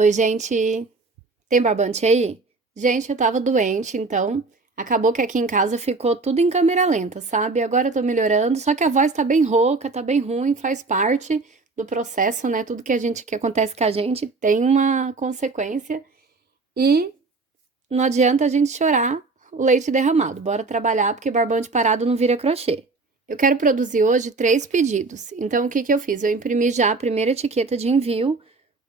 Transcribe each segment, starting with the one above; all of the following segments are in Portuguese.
Oi, gente. Tem barbante aí? Gente, eu tava doente, então acabou que aqui em casa ficou tudo em câmera lenta, sabe? Agora eu tô melhorando, só que a voz tá bem rouca, tá bem ruim, faz parte do processo, né? Tudo que acontece com a gente tem uma consequência e não adianta a gente chorar o leite derramado. Bora trabalhar porque barbante parado não vira crochê. Eu quero produzir hoje 3 pedidos. Então, o que que eu fiz? Eu imprimi já a primeira etiqueta de envio,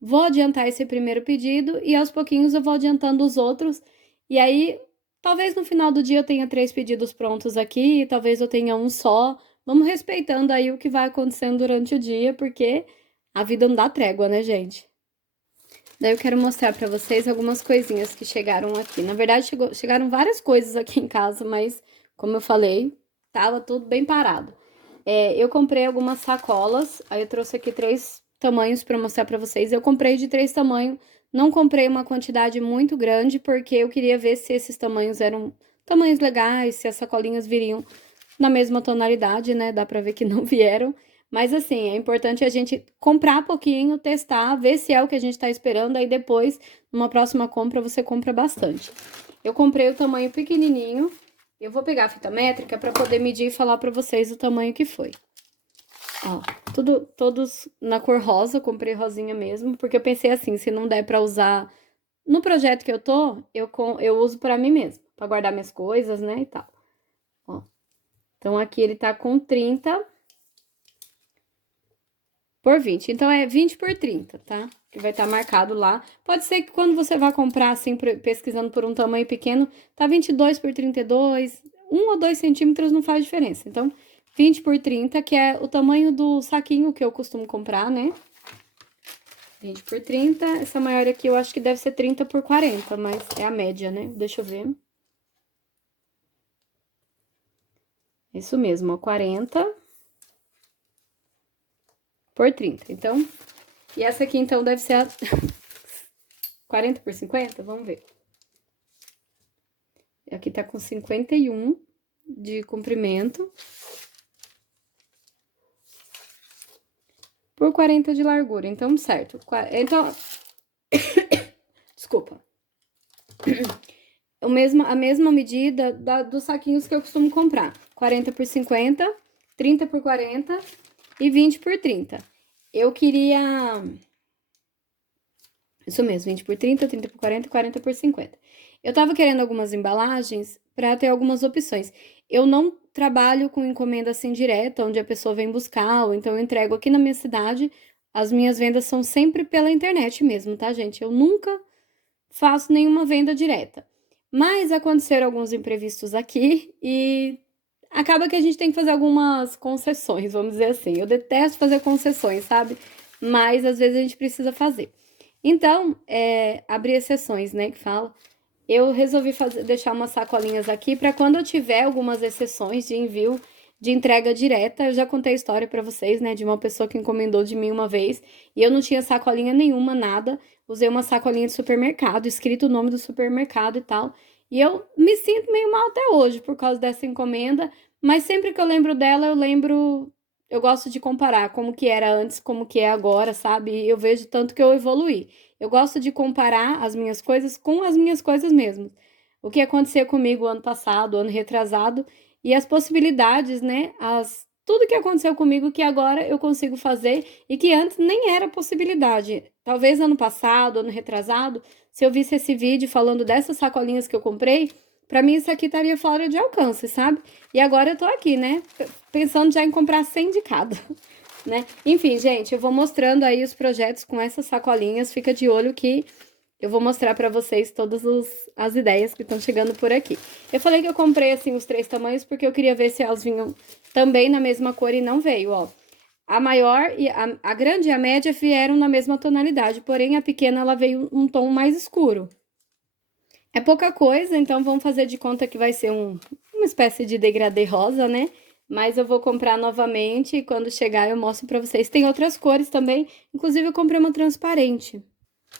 vou adiantar esse primeiro pedido e aos pouquinhos eu vou adiantando os outros. E aí, talvez no final do dia eu tenha 3 pedidos prontos aqui, talvez eu tenha um só. Vamos respeitando aí o que vai acontecendo durante o dia, porque a vida não dá trégua, né, gente? Daí eu quero mostrar pra vocês algumas coisinhas que chegaram aqui. Na verdade, chegaram várias coisas aqui em casa, mas como eu falei, tava tudo bem parado. Eu comprei algumas sacolas, aí eu trouxe aqui 3 tamanhos pra mostrar pra vocês. Eu comprei de 3 tamanhos, não comprei uma quantidade muito grande, porque eu queria ver se esses tamanhos eram tamanhos legais, se as sacolinhas viriam na mesma tonalidade, né? Dá pra ver que não vieram. Mas assim, é importante a gente comprar pouquinho, testar, ver se é o que a gente tá esperando, aí depois, numa próxima compra, você compra bastante. Eu comprei o tamanho pequenininho. Eu vou pegar a fita métrica pra poder medir e falar pra vocês o tamanho que foi. Ó, todos na cor rosa, comprei rosinha mesmo, porque eu pensei assim, se não der pra usar no projeto que eu tô, eu uso pra mim mesmo, pra guardar minhas coisas, né, e tal. Ó, então aqui ele tá com 30 por 20. Então é 20 por 30, tá? Que vai estar marcado lá. Pode ser que quando você vá comprar, assim, pesquisando por um tamanho pequeno, tá 22 por 32. 1 ou 2 centímetros não faz diferença. Então, 20 por 30, que é o tamanho do saquinho que eu costumo comprar, né? 20 por 30. Essa maior aqui eu acho que deve ser 30 por 40, mas é a média, né? Deixa eu ver. Isso mesmo, ó, 40 por 30. Então, e essa aqui então deve ser a 40 por 50? Vamos ver. Aqui tá com 51 de comprimento por 40 de largura. Então, certo. Então, desculpa. A mesma medida dos saquinhos que eu costumo comprar. 40 por 50, 30 por 40 e 20 por 30. Eu queria... Isso mesmo, 20 por 30, 30 por 40 e 40 por 50. Eu tava querendo algumas embalagens para ter algumas opções. Eu não trabalho com encomenda assim direta, onde a pessoa vem buscar, ou então eu entrego aqui na minha cidade. As minhas vendas são sempre pela internet mesmo, tá, gente? Eu nunca faço nenhuma venda direta. Mas aconteceram alguns imprevistos aqui e acaba que a gente tem que fazer algumas concessões, vamos dizer assim. Eu detesto fazer concessões, sabe? Mas às vezes a gente precisa fazer. Então, abrir exceções, né, que fala. Eu resolvi deixar umas sacolinhas aqui para quando eu tiver algumas exceções de envio de entrega direta. Eu já contei a história para vocês, né, de uma pessoa que encomendou de mim uma vez e eu não tinha sacolinha nenhuma, nada. Usei uma sacolinha de supermercado, escrito o nome do supermercado e tal. E eu me sinto meio mal até hoje por causa dessa encomenda, mas sempre que eu lembro dela, eu gosto de comparar como que era antes, como que é agora, sabe? E eu vejo tanto que eu evoluí. Eu gosto de comparar as minhas coisas com as minhas coisas mesmo. O que aconteceu comigo ano passado, ano retrasado, e as possibilidades, né? Tudo que aconteceu comigo que agora eu consigo fazer e que antes nem era possibilidade. Talvez ano passado, ano retrasado, se eu visse esse vídeo falando dessas sacolinhas que eu comprei, pra mim isso aqui estaria fora de alcance, sabe? E agora eu tô aqui, né? Pensando já em comprar 100 de cada. Né? Enfim, gente, eu vou mostrando aí os projetos com essas sacolinhas. Fica de olho que eu vou mostrar pra vocês todas as ideias que estão chegando por aqui. Eu falei que eu comprei, assim, os 3 tamanhos porque eu queria ver se elas vinham também na mesma cor e não veio, ó. A maior e a grande e a média vieram na mesma tonalidade, porém a pequena ela veio um tom mais escuro. É pouca coisa, então vamos fazer de conta que vai ser uma espécie de degradê rosa, né? Mas eu vou comprar novamente e quando chegar eu mostro pra vocês. Tem outras cores também, inclusive eu comprei uma transparente.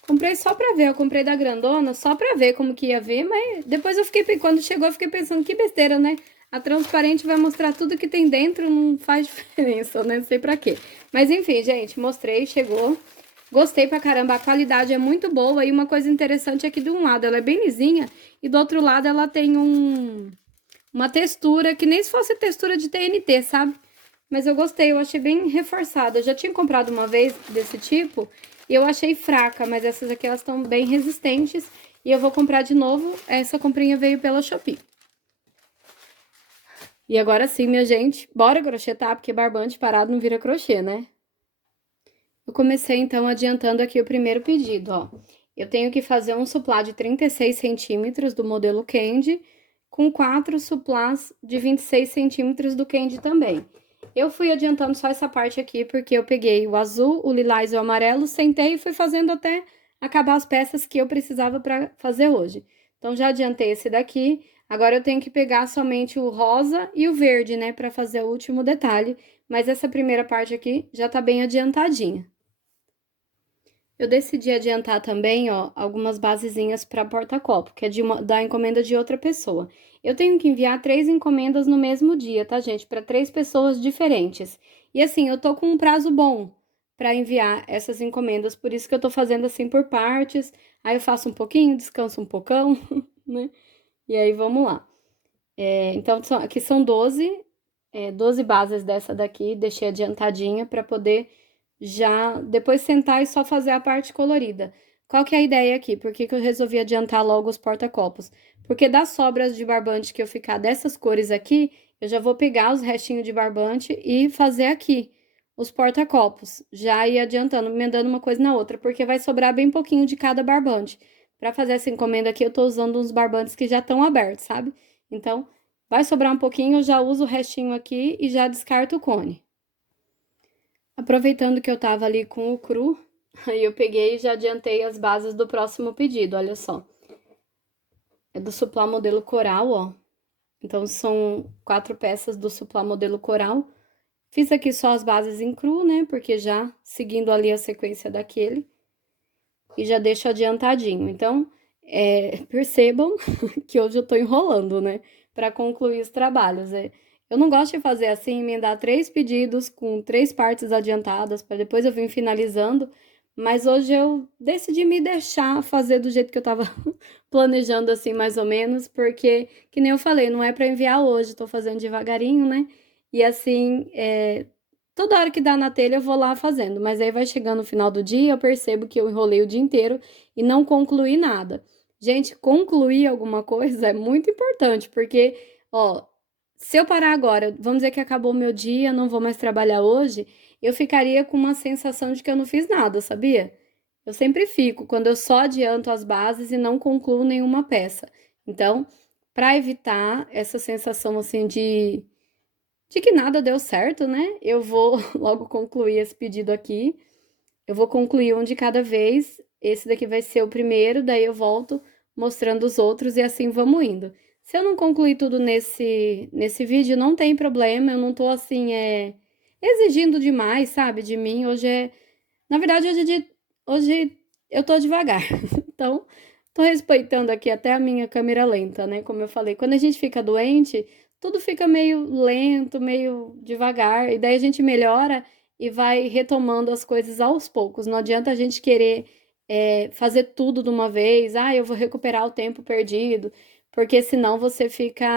Comprei só pra ver, eu comprei da grandona só pra ver como que ia ver, mas depois quando chegou eu fiquei pensando, que besteira, né? A transparente vai mostrar tudo que tem dentro, não faz diferença, né? Não sei pra quê. Mas enfim, gente, mostrei, chegou. Gostei pra caramba, a qualidade é muito boa e uma coisa interessante é que de um lado ela é bem lisinha e do outro lado ela tem uma textura que nem se fosse textura de TNT, sabe? Mas eu gostei, eu achei bem reforçada. Eu já tinha comprado uma vez desse tipo e eu achei fraca, mas essas aqui elas estão bem resistentes e eu vou comprar de novo. Essa comprinha veio pela Shopee. E agora sim, minha gente, bora crochetar, porque barbante parado não vira crochê, né? Eu comecei, então, adiantando aqui o primeiro pedido, ó. Eu tenho que fazer um suplá de 36 centímetros do modelo Candy, com 4 suplás de 26 centímetros do Candy também. Eu fui adiantando só essa parte aqui, porque eu peguei o azul, o lilás e o amarelo, sentei e fui fazendo até acabar as peças que eu precisava para fazer hoje. Então, já adiantei esse daqui. Agora, eu tenho que pegar somente o rosa e o verde, né, para fazer o último detalhe. Mas essa primeira parte aqui já tá bem adiantadinha. Eu decidi adiantar também, ó, algumas basezinhas para porta-copo, que é da encomenda de outra pessoa. Eu tenho que enviar 3 encomendas no mesmo dia, tá, gente? Para 3 pessoas diferentes. E assim, eu tô com um prazo bom para enviar essas encomendas, por isso que eu tô fazendo assim por partes. Aí eu faço um pouquinho, descanso um pocão, né? E aí vamos lá. Então, aqui são 12 bases dessa daqui, deixei adiantadinha para poder já depois sentar e só fazer a parte colorida. Qual que é a ideia aqui? Por que que eu resolvi adiantar logo os porta-copos? Porque das sobras de barbante que eu ficar dessas cores aqui, eu já vou pegar os restinhos de barbante e fazer aqui os porta-copos. Já ir adiantando, emendando uma coisa na outra, porque vai sobrar bem pouquinho de cada barbante. Para fazer essa encomenda aqui, eu tô usando uns barbantes que já estão abertos, sabe? Então, vai sobrar um pouquinho, eu já uso o restinho aqui e já descarto o cone. Aproveitando que eu tava ali com o cru, aí eu peguei e já adiantei as bases do próximo pedido, olha só. É do suplá modelo coral, ó. Então, são 4 peças do suplá modelo coral. Fiz aqui só as bases em cru, né, porque já seguindo ali a sequência daquele. E já deixo adiantadinho. Então, percebam que hoje eu tô enrolando, né, para concluir os trabalhos. Eu não gosto de fazer assim, emendar 3 pedidos com 3 partes adiantadas, para depois eu vir finalizando, mas hoje eu decidi me deixar fazer do jeito que eu tava planejando, assim, mais ou menos, porque, que nem eu falei, não é para enviar hoje, tô fazendo devagarinho, né? E assim, toda hora que dá na telha eu vou lá fazendo, mas aí vai chegando no final do dia, eu percebo que eu enrolei o dia inteiro e não concluí nada. Gente, concluir alguma coisa é muito importante, porque, ó, se eu parar agora, vamos dizer que acabou o meu dia, não vou mais trabalhar hoje, eu ficaria com uma sensação de que eu não fiz nada, sabia? Eu sempre fico quando eu só adianto as bases e não concluo nenhuma peça. Então, para evitar essa sensação assim de que nada deu certo, né? Eu vou logo concluir esse pedido aqui. Eu vou concluir um de cada vez. Esse daqui vai ser o primeiro, daí eu volto mostrando os outros e assim vamos indo. Se eu não concluir tudo nesse vídeo, não tem problema, eu não tô assim, exigindo demais, sabe, de mim. Na verdade, hoje eu tô devagar. Então, tô respeitando aqui até a minha câmera lenta, né? Como eu falei, quando a gente fica doente, tudo fica meio lento, meio devagar, e daí a gente melhora e vai retomando as coisas aos poucos. Não adianta a gente querer fazer tudo de uma vez, eu vou recuperar o tempo perdido, porque senão você fica.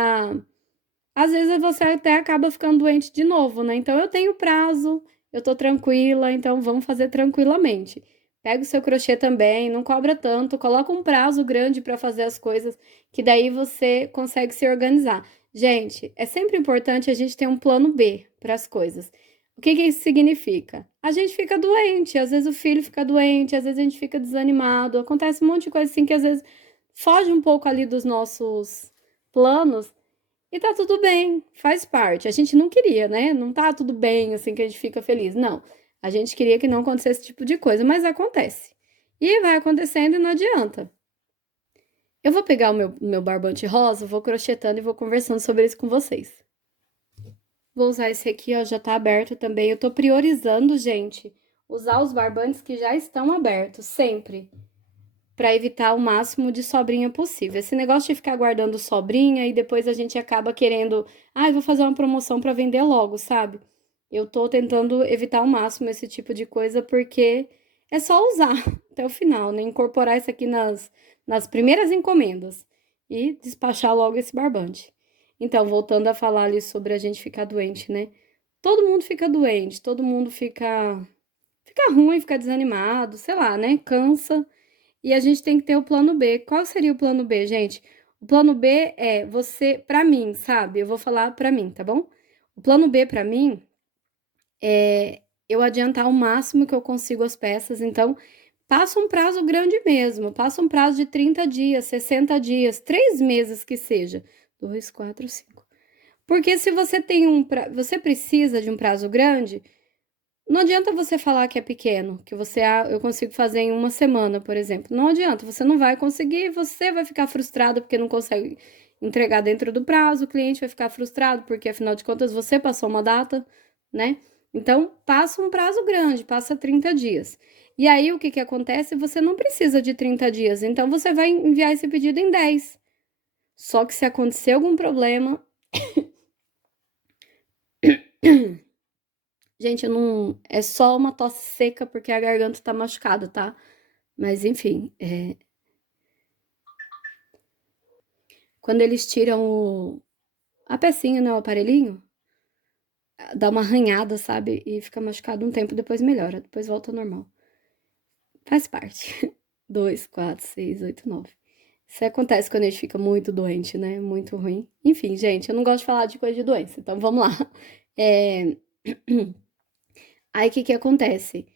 Às vezes você até acaba ficando doente de novo, né? Então eu tenho prazo, eu tô tranquila, então vamos fazer tranquilamente. Pega o seu crochê também, não cobra tanto, coloca um prazo grande para fazer as coisas, que daí você consegue se organizar. Gente, é sempre importante a gente ter um plano B para as coisas. O que que isso significa? A gente fica doente, às vezes o filho fica doente, às vezes a gente fica desanimado, acontece um monte de coisa assim que às vezes foge um pouco ali dos nossos planos. E tá tudo bem, faz parte. A gente não queria, né? Não tá tudo bem assim que a gente fica feliz. Não. A gente queria que não acontecesse esse tipo de coisa, mas acontece. E vai acontecendo e não adianta. Eu vou pegar o meu barbante rosa, vou crochetando e vou conversando sobre isso com vocês. Vou usar esse aqui, ó, já tá aberto também. Eu tô priorizando, gente, usar os barbantes que já estão abertos, sempre. Para evitar o máximo de sobrinha possível. Esse negócio de ficar guardando sobrinha e depois a gente acaba querendo, eu vou fazer uma promoção para vender logo, sabe? Eu tô tentando evitar ao máximo esse tipo de coisa porque é só usar até o final, né? Incorporar isso aqui nas primeiras encomendas e despachar logo esse barbante. Então, voltando a falar ali sobre a gente ficar doente, né? Todo mundo fica doente, todo mundo fica ruim, fica desanimado, sei lá, né? Cansa. E a gente tem que ter o plano B. Qual seria o plano B, gente? O plano B é você, pra mim, sabe? Eu vou falar pra mim, tá bom? O plano B pra mim é eu adiantar o máximo que eu consigo as peças. Então, passa um prazo grande mesmo. Passa um prazo de 30 dias, 60 dias, 3 meses que seja. 2, 4, 5. Porque se você tem você precisa de um prazo grande, não adianta você falar que é pequeno, que eu consigo fazer em uma semana, por exemplo. Não adianta, você não vai conseguir, você vai ficar frustrado porque não consegue entregar dentro do prazo, o cliente vai ficar frustrado porque afinal de contas você passou uma data, né? Então, passa um prazo grande, passa 30 dias. E aí o que que acontece? Você não precisa de 30 dias, então você vai enviar esse pedido em 10. Só que se acontecer algum problema, gente, eu não. É só uma tosse seca porque a garganta tá machucada, tá? Mas enfim, quando eles tiram a pecinha, né, o aparelhinho, dá uma arranhada, sabe? E fica machucado um tempo, depois melhora, depois volta ao normal. Faz parte. 2, 4, 6, 8, 9. Isso acontece quando a gente fica muito doente, né? Muito ruim. Enfim, gente, eu não gosto de falar de coisa de doença, então vamos lá. É... Aí o que que acontece?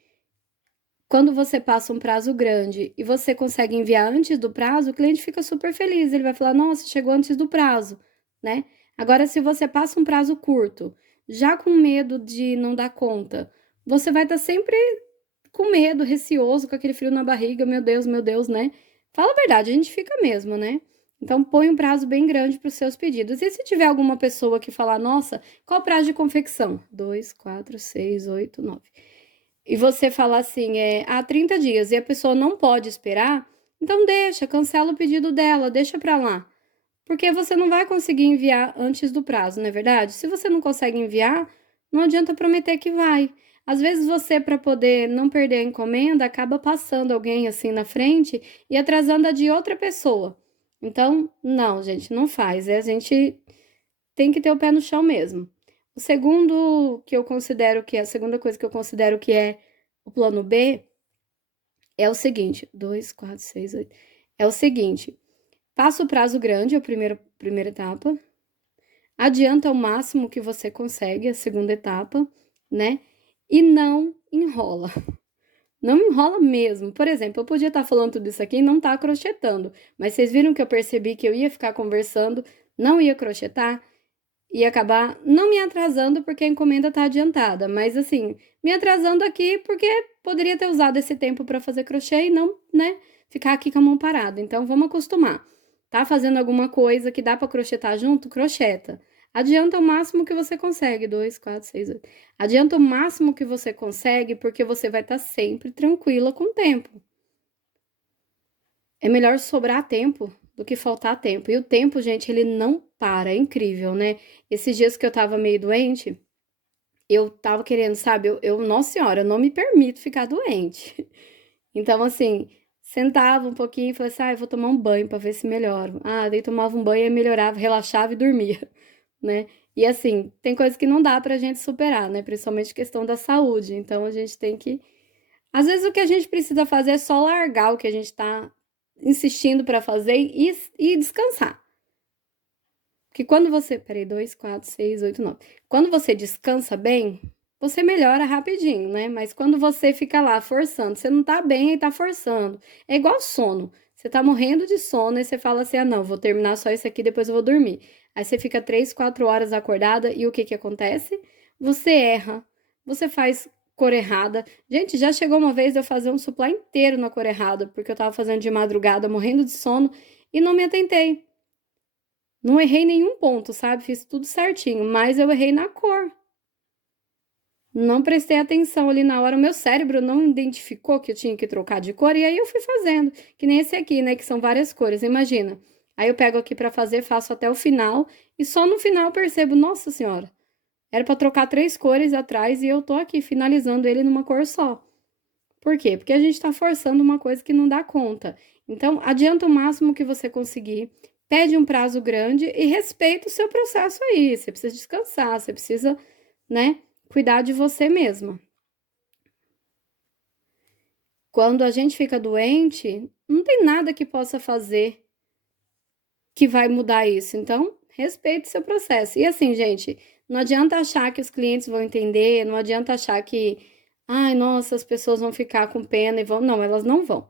Quando você passa um prazo grande e você consegue enviar antes do prazo, o cliente fica super feliz. Ele vai falar: Nossa, chegou antes do prazo, né? Agora, se você passa um prazo curto, já com medo de não dar conta, você vai estar sempre com medo, receoso, com aquele frio na barriga, meu Deus, né? Fala a verdade, a gente fica mesmo, né? Então, põe um prazo bem grande para os seus pedidos. E se tiver alguma pessoa que falar: Nossa, qual o prazo de confecção? 2, 4, 6, 8, 9. E você falar assim, há 30 dias e a pessoa não pode esperar, então deixa, cancela o pedido dela, deixa pra lá. Porque você não vai conseguir enviar antes do prazo, não é verdade? Se você não consegue enviar, não adianta prometer que vai. Às vezes você, para poder não perder a encomenda, acaba passando alguém assim na frente e atrasando a de outra pessoa. Então, não, gente, não faz. A gente tem que ter o pé no chão mesmo. O segundo que eu considero que é a segunda coisa que eu considero que é o plano B é o seguinte: 2, 4, 6, 8. É o seguinte: passa o prazo grande, a primeira etapa, adianta o máximo que você consegue, a segunda etapa, né? E não enrola. Não enrola mesmo. Por exemplo, eu podia estar falando tudo isso aqui e não estar crochetando, mas vocês viram que eu percebi que eu ia ficar conversando, não ia crochetar, e acabar não me atrasando porque a encomenda tá adiantada, mas assim, me atrasando aqui porque poderia ter usado esse tempo para fazer crochê e não, né, ficar aqui com a mão parada. Então vamos acostumar. Tá fazendo alguma coisa que dá para crochetar junto? Crocheta. Adianta o máximo que você consegue. 2, 4, 6, 8. Adianta o máximo que você consegue porque você vai estar sempre tranquila com o tempo. É melhor sobrar tempo do que faltar tempo. E o tempo, gente, ele não para, é incrível, né? Esses dias que eu tava meio doente, eu tava querendo, sabe? Nossa senhora, eu não me permito ficar doente. Então, assim, sentava um pouquinho e falei assim: eu vou tomar um banho pra ver se melhora. Daí tomava um banho e melhorava, relaxava e dormia, né? E assim, tem coisas que não dá pra gente superar, né? Principalmente questão da saúde. Então, a gente tem que. Às vezes, o que a gente precisa fazer é só largar o que a gente tá insistindo para fazer e descansar. Porque quando você. Peraí, 2, 4, 6, 8, 9. Quando você descansa bem, você melhora rapidinho, né? Mas quando você fica lá forçando, você não tá bem e tá forçando. É igual sono. Você tá morrendo de sono e você fala assim: não, vou terminar só isso aqui, depois eu vou dormir. Aí você fica 3, 4 horas acordada e o que que acontece? Você erra, você faz cor errada. Gente, já chegou uma vez de eu fazer um supply inteiro na cor errada, porque eu tava fazendo de madrugada, morrendo de sono e não me atentei. Não errei nenhum ponto, sabe? Fiz tudo certinho, mas eu errei na cor. Não prestei atenção ali na hora, o meu cérebro não identificou que eu tinha que trocar de cor, e aí eu fui fazendo, que nem esse aqui, né, que são várias cores, imagina. Aí eu pego aqui pra fazer, faço até o final, e só no final eu percebo, nossa senhora, era pra trocar 3 cores atrás e eu tô aqui finalizando ele numa cor só. Por quê? Porque a gente está forçando uma coisa que não dá conta. Então, adianta o máximo que você conseguir, pede um prazo grande e respeita o seu processo aí. Você precisa descansar, você precisa, né, cuidar de você mesma. Quando a gente fica doente, não tem nada que possa fazer que vai mudar isso. Então, respeite seu processo. E assim, gente, não adianta achar que os clientes vão entender, não adianta achar que, ai, nossa, as pessoas vão ficar com pena e vão. Não, elas não vão.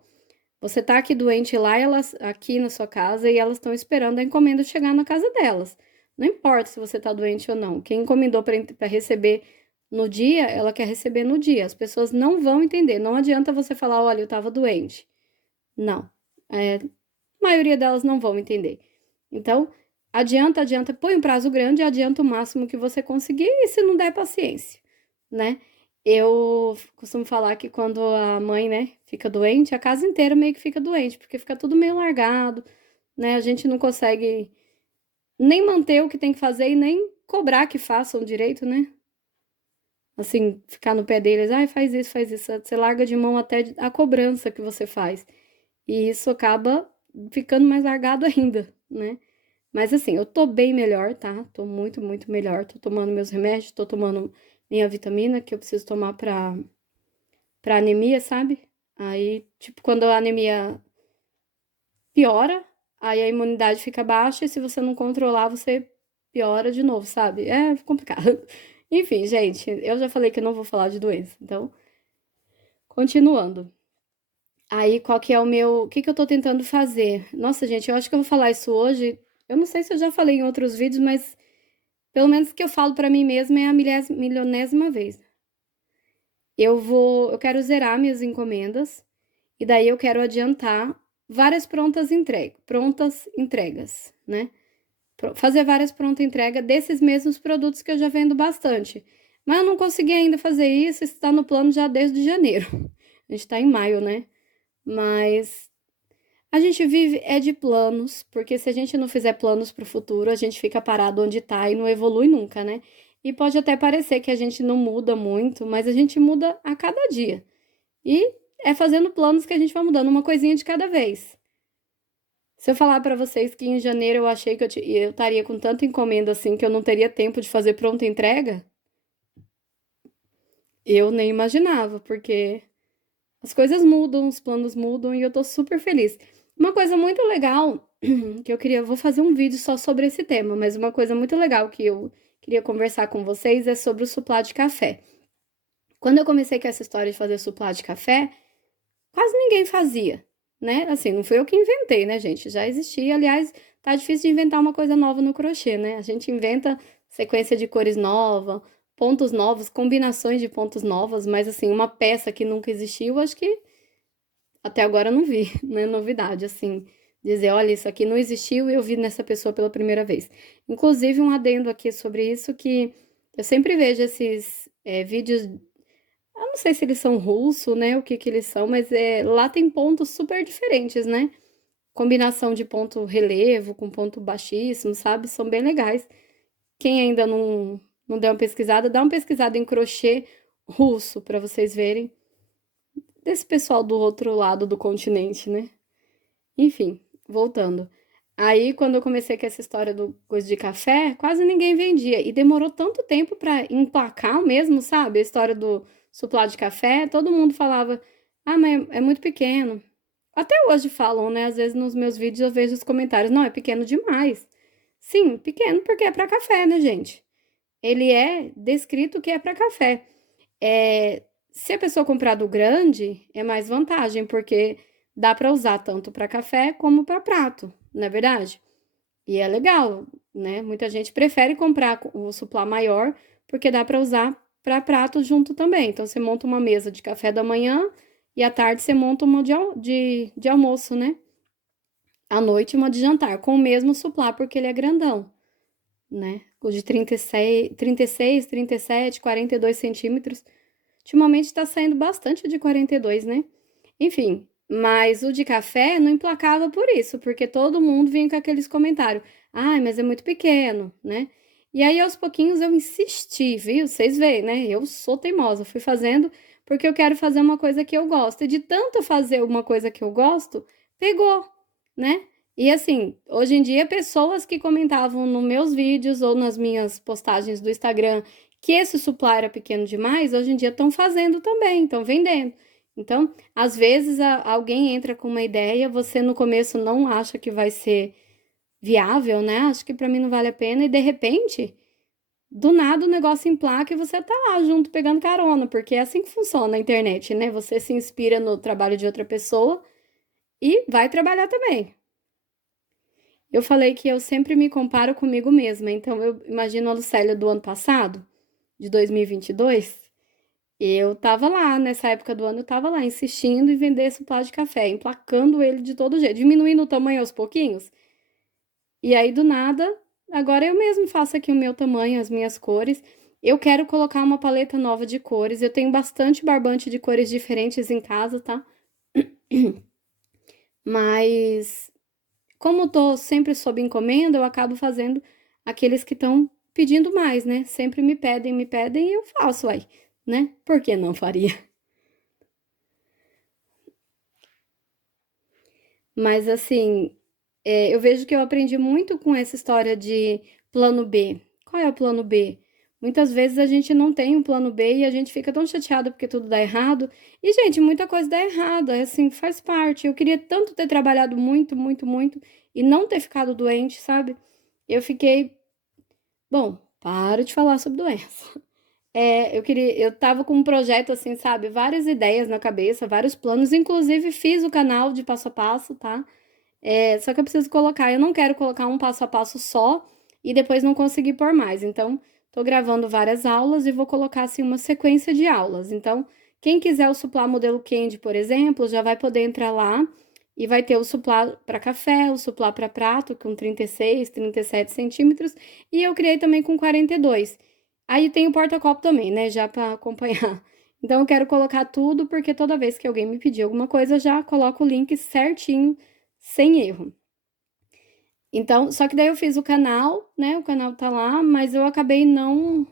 Você tá aqui doente lá, elas aqui na sua casa e elas estão esperando a encomenda chegar na casa delas. Não importa se você tá doente ou não. Quem encomendou para receber no dia, ela quer receber no dia. As pessoas não vão entender. Não adianta você falar, olha, eu tava doente. Não. A maioria delas não vão entender. Então, adianta, põe um prazo grande, adianta o máximo que você conseguir e se não der, paciência, né? Eu costumo falar que quando a mãe, né, fica doente, a casa inteira meio que fica doente, porque fica tudo meio largado, né? A gente não consegue nem manter o que tem que fazer e nem cobrar que façam direito, né? Assim, ficar no pé deles, ai, faz isso, faz isso. Você larga de mão até a cobrança que você faz. E isso acaba ficando mais largado ainda, né? Mas assim, eu tô bem melhor, tá? Tô muito, muito melhor. Tô tomando meus remédios, tô tomando minha vitamina que eu preciso tomar pra anemia, sabe? Aí, tipo, quando a anemia piora, aí a imunidade fica baixa e se você não controlar, você piora de novo, sabe? É complicado. Enfim, gente, eu já falei que eu não vou falar de doença, então, continuando. Aí, qual que é o que que eu tô tentando fazer? Nossa, gente, eu acho que eu vou falar isso hoje. Eu não sei se eu já falei em outros vídeos, mas pelo menos o que eu falo pra mim mesma é a milionésima vez. Eu quero zerar minhas encomendas e daí eu quero adiantar várias prontas entregas, né? Fazer várias pronta entrega desses mesmos produtos que eu já vendo bastante. Mas eu não consegui ainda fazer isso, isso está no plano já desde janeiro. A gente tá em maio, né? Mas a gente vive é de planos, porque se a gente não fizer planos para o futuro, a gente fica parado onde tá e não evolui nunca, né? E pode até parecer que a gente não muda muito, mas a gente muda a cada dia. E é fazendo planos que a gente vai mudando uma coisinha de cada vez. Se eu falar para vocês que em janeiro eu achei que eu estaria com tanta encomenda assim que eu não teria tempo de fazer pronta entrega, eu nem imaginava, porque as coisas mudam, os planos mudam e eu tô super feliz. Uma coisa muito legal que vou fazer um vídeo só sobre esse tema, mas uma coisa muito legal que eu queria conversar com vocês é sobre o suplá de café. Quando eu comecei com essa história de fazer suplá de café, quase ninguém fazia, né? Assim, não fui eu que inventei, né, gente? Já existia, aliás, tá difícil de inventar uma coisa nova no crochê, né? A gente inventa sequência de cores nova, pontos novos, combinações de pontos novas, mas assim, uma peça que nunca existiu, acho que até agora eu não vi, né? Novidade, assim, dizer, olha, isso aqui não existiu e eu vi nessa pessoa pela primeira vez. Inclusive, um adendo aqui sobre isso, que eu sempre vejo esses vídeos, eu não sei se eles são russo, né, o que que eles são, mas lá tem pontos super diferentes, né? Combinação de ponto relevo com ponto baixíssimo, sabe? São bem legais. Quem ainda não deu uma pesquisada, dá uma pesquisada em crochê russo para vocês verem desse pessoal do outro lado do continente, né? Enfim, voltando. Aí, quando eu comecei com essa história do coisa de café, quase ninguém vendia. E demorou tanto tempo para emplacar mesmo, sabe? A história do suplá de café, todo mundo falava, ah, mas é muito pequeno. Até hoje falam, né? Às vezes nos meus vídeos eu vejo os comentários, não, é pequeno demais. Sim, pequeno porque é para café, né, gente? Ele é descrito que é para café. Se a pessoa comprar do grande, é mais vantagem, porque dá para usar tanto para café como para prato, não é verdade? E é legal, né? Muita gente prefere comprar o suplá maior, porque dá para usar para prato junto também. Então, você monta uma mesa de café da manhã e à tarde você monta uma de almoço, né? À noite, uma de jantar, com o mesmo suplá, porque ele é grandão, né? O de 37, 42 centímetros. Ultimamente tá saindo bastante de 42, né? Enfim, mas o de café não emplacava por isso, porque todo mundo vinha com aqueles comentários. Ai, mas é muito pequeno, né? E aí, aos pouquinhos, eu insisti, viu? Vocês veem, né? Eu sou teimosa, fui fazendo, porque eu quero fazer uma coisa que eu gosto. E de tanto fazer uma coisa que eu gosto, pegou, né? E assim, hoje em dia, pessoas que comentavam nos meus vídeos ou nas minhas postagens do Instagram que esse supply era pequeno demais, hoje em dia estão fazendo também, estão vendendo. Então, às vezes alguém entra com uma ideia, você no começo não acha que vai ser viável, né? Acho que para mim não vale a pena, e de repente, do nada o negócio emplaca e você tá lá junto pegando carona, porque é assim que funciona a internet, né? Você se inspira no trabalho de outra pessoa e vai trabalhar também. Eu falei que eu sempre me comparo comigo mesma, então eu imagino a Lucélia do ano passado, de 2022. Eu tava lá, nessa época do ano, eu tava lá insistindo em vender esse plástico de café, emplacando ele de todo jeito, diminuindo o tamanho aos pouquinhos. E aí, do nada, agora eu mesmo faço aqui o meu tamanho, as minhas cores. Eu quero colocar uma paleta nova de cores. Eu tenho bastante barbante de cores diferentes em casa, tá? Mas, como tô sempre sob encomenda, eu acabo fazendo aqueles que estão pedindo mais, né? Sempre me pedem e eu faço aí, né? Por que não faria? Mas assim, eu vejo que eu aprendi muito com essa história de plano B. Qual é o plano B? Muitas vezes a gente não tem um plano B e a gente fica tão chateado porque tudo dá errado. E, gente, muita coisa dá errado, é assim, faz parte. Eu queria tanto ter trabalhado muito, muito, muito e não ter ficado doente, sabe? Eu fiquei. Bom, paro de falar sobre doença. Eu tava com um projeto assim, sabe? Várias ideias na cabeça, vários planos, inclusive fiz o canal de passo a passo, tá? Só que eu preciso colocar, eu não quero colocar um passo a passo só e depois não conseguir pôr mais. Então, tô gravando várias aulas e vou colocar assim uma sequência de aulas. Então, quem quiser o suplá modelo Candy, por exemplo, já vai poder entrar lá e vai ter o suplá para café, o suplá para prato com 36, 37 centímetros e eu criei também com 42. Aí tem o porta-copo também, né, já para acompanhar. Então, eu quero colocar tudo porque toda vez que alguém me pedir alguma coisa, eu já coloco o link certinho sem erro. Então, só que daí eu fiz o canal, né? O canal tá lá, mas eu acabei não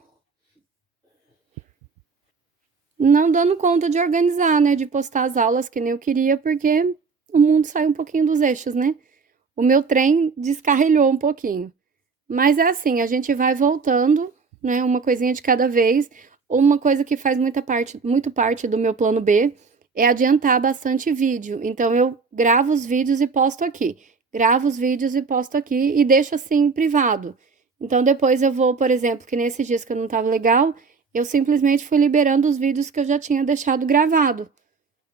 dando conta de organizar, né? De postar as aulas que nem eu queria, porque o mundo saiu um pouquinho dos eixos, né? O meu trem descarrilhou um pouquinho. Mas é assim, a gente vai voltando, né? Uma coisinha de cada vez. Uma coisa que faz muito parte do meu plano B é adiantar bastante vídeo. Então eu gravo os vídeos e posto aqui. Gravo os vídeos e posto aqui e deixo assim privado. Então depois eu vou, por exemplo, que nesses dias que eu não tava legal, eu simplesmente fui liberando os vídeos que eu já tinha deixado gravado,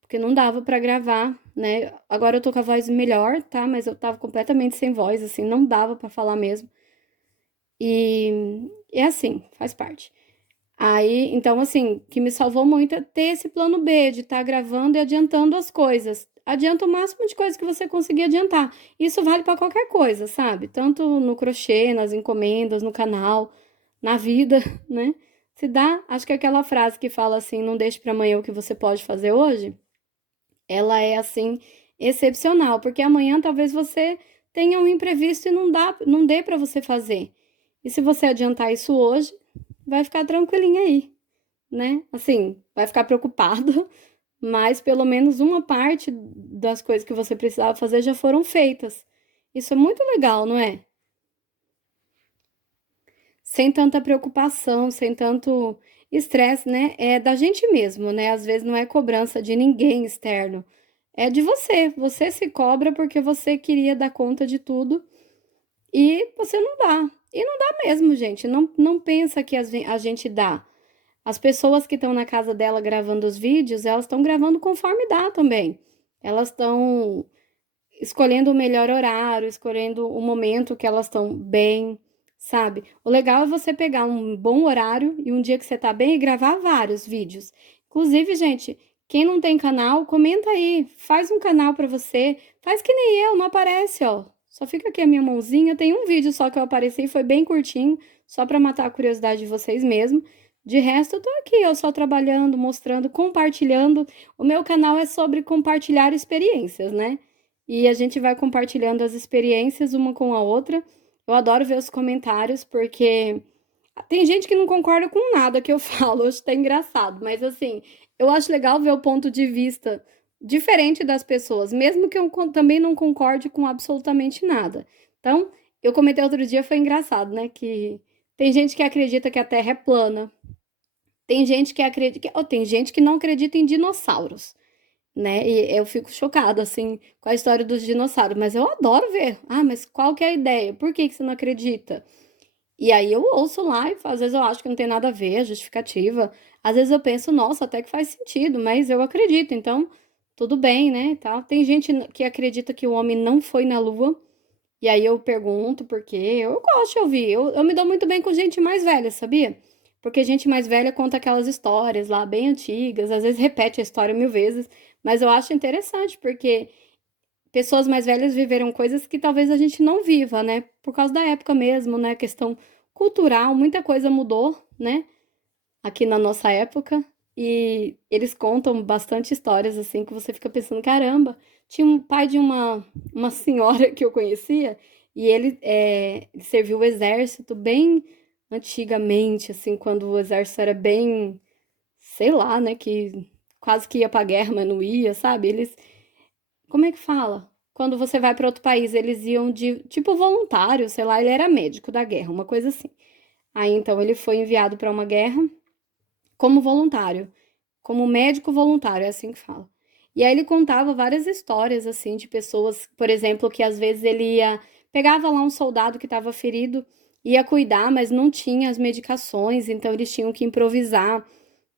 porque não dava pra gravar, né? Agora eu tô com a voz melhor, tá? Mas eu tava completamente sem voz, assim, não dava pra falar mesmo. E é assim, faz parte. Aí, então, assim, o que me salvou muito é ter esse plano B, de estar gravando e adiantando as coisas. Adianta o máximo de coisas que você conseguir adiantar. Isso vale para qualquer coisa, sabe? Tanto no crochê, nas encomendas, no canal, na vida, né? Se dá, acho que aquela frase que fala assim, não deixe para amanhã o que você pode fazer hoje, ela é assim excepcional, porque amanhã talvez você tenha um imprevisto e não dê para você fazer. E se você adiantar isso hoje, vai ficar tranquilinha aí, né? Assim, vai ficar preocupado, mas pelo menos uma parte das coisas que você precisava fazer já foram feitas. Isso é muito legal, não é? Sem tanta preocupação, sem tanto estresse, né? É da gente mesmo, né? Às vezes não é cobrança de ninguém externo. É de você. Você se cobra porque você queria dar conta de tudo e você não dá. E não dá mesmo, gente. Não pensa que a gente dá. As pessoas que estão na casa dela gravando os vídeos, elas estão gravando conforme dá também. Elas estão escolhendo o melhor horário, escolhendo o momento que elas estão bem, sabe? O legal é você pegar um bom horário e um dia que você tá bem e gravar vários vídeos. Inclusive, gente, quem não tem canal, comenta aí, faz um canal pra você, faz que nem eu, não aparece, ó. Só fica aqui a minha mãozinha, tem um vídeo só que eu apareci, foi bem curtinho, só pra matar a curiosidade de vocês mesmo. De resto, eu tô aqui, eu só trabalhando, mostrando, compartilhando. O meu canal é sobre compartilhar experiências, né? E a gente vai compartilhando as experiências uma com a outra. Eu adoro ver os comentários, porque tem gente que não concorda com nada que eu falo, acho até engraçado, mas assim, Eu acho legal ver o ponto de vista diferente das pessoas, mesmo que eu também não concorde com absolutamente nada. Então, eu comentei outro dia, foi engraçado, né? Que tem gente que acredita que a Terra é plana, tem gente que acredita, tem gente que não acredita em dinossauros, né? E eu fico chocada, assim, com a história dos dinossauros, mas eu adoro ver. Ah, mas qual que é a ideia? Por que que você não acredita? E aí eu ouço lá e às vezes eu acho que não tem nada a ver, a justificativa. Às vezes eu penso, nossa, até que faz sentido, mas eu acredito, então tudo bem, né? Tá? Tem gente que acredita que o homem não foi na Lua, e aí eu pergunto por quê. Eu gosto de ouvir, eu me dou muito bem com gente mais velha, sabia? Porque gente mais velha conta aquelas histórias lá bem antigas, às vezes repete a história 1000 vezes, mas eu acho interessante, porque pessoas mais velhas viveram coisas que talvez a gente não viva, né? Por causa da época mesmo, né? Questão cultural, muita coisa mudou, né? Aqui na nossa época. E eles contam bastante histórias, assim, que você fica pensando, caramba, tinha um pai de uma senhora que eu conhecia, e ele serviu o exército bem antigamente, assim, quando o exército era bem, sei lá, né? Que quase que ia pra guerra, mas não ia, sabe? Eles como é que fala? Quando você vai para outro país, eles iam de tipo voluntário, sei lá, ele era médico da guerra, uma coisa assim. Aí então ele foi enviado para uma guerra como voluntário, como médico voluntário, é assim que fala. E aí ele contava várias histórias assim de pessoas, por exemplo, que às vezes ele ia pegava lá um soldado que estava ferido, ia cuidar, mas não tinha as medicações, então eles tinham que improvisar,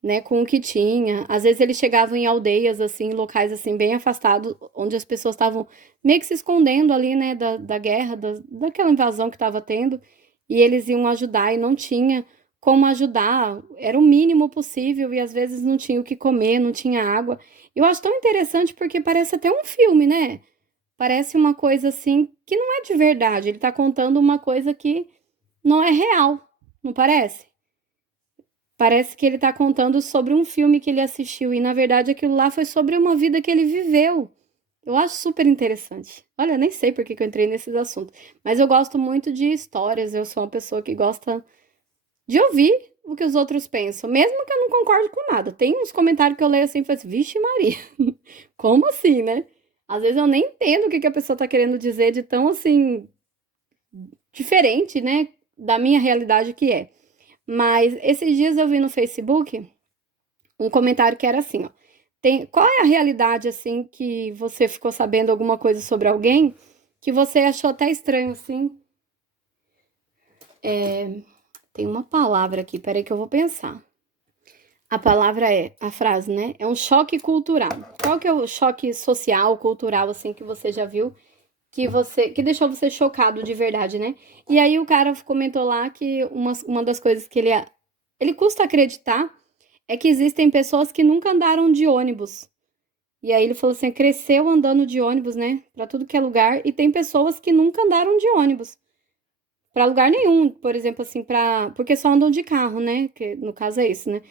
né, com o que tinha. Às vezes eles chegavam em aldeias, assim, locais, assim, bem afastados, onde as pessoas estavam meio que se escondendo ali, né, da guerra, daquela invasão que estava tendo, e eles iam ajudar e não tinha como ajudar, era o mínimo possível e às vezes não tinha o que comer, não tinha água. Eu acho tão interessante porque parece até um filme, né? Parece uma coisa assim que não é de verdade. Ele tá contando uma coisa que não é real, não parece? Parece que ele tá contando sobre um filme que ele assistiu e, na verdade, aquilo lá foi sobre uma vida que ele viveu. Eu acho super interessante. Olha, eu nem sei por que que eu entrei nesses assuntos, mas eu gosto muito de histórias. Eu sou uma pessoa que gosta de ouvir o que os outros pensam, mesmo que eu não concorde com nada. Tem uns comentários que eu leio assim e falo assim, vixe Maria, como assim, né? Às vezes eu nem entendo o que que a pessoa tá querendo dizer de tão assim, diferente, né, da minha realidade que é. Mas esses dias eu vi no Facebook um comentário que era assim, ó. Qual é a realidade, assim, que você ficou sabendo alguma coisa sobre alguém que você achou até estranho, assim? Tem uma palavra aqui, peraí que eu vou pensar. A palavra a frase, né? É um choque cultural. Qual que é o choque social, cultural, assim, que você já viu, que deixou você chocado de verdade, né? E aí o cara comentou lá que uma das coisas que ele custa acreditar é que existem pessoas que nunca andaram de ônibus. E aí ele falou assim, cresceu andando de ônibus, né? Pra tudo que é lugar. E tem pessoas que nunca andaram de ônibus. Pra lugar nenhum, por exemplo, assim, porque só andam de carro, né? Que no caso é isso, né?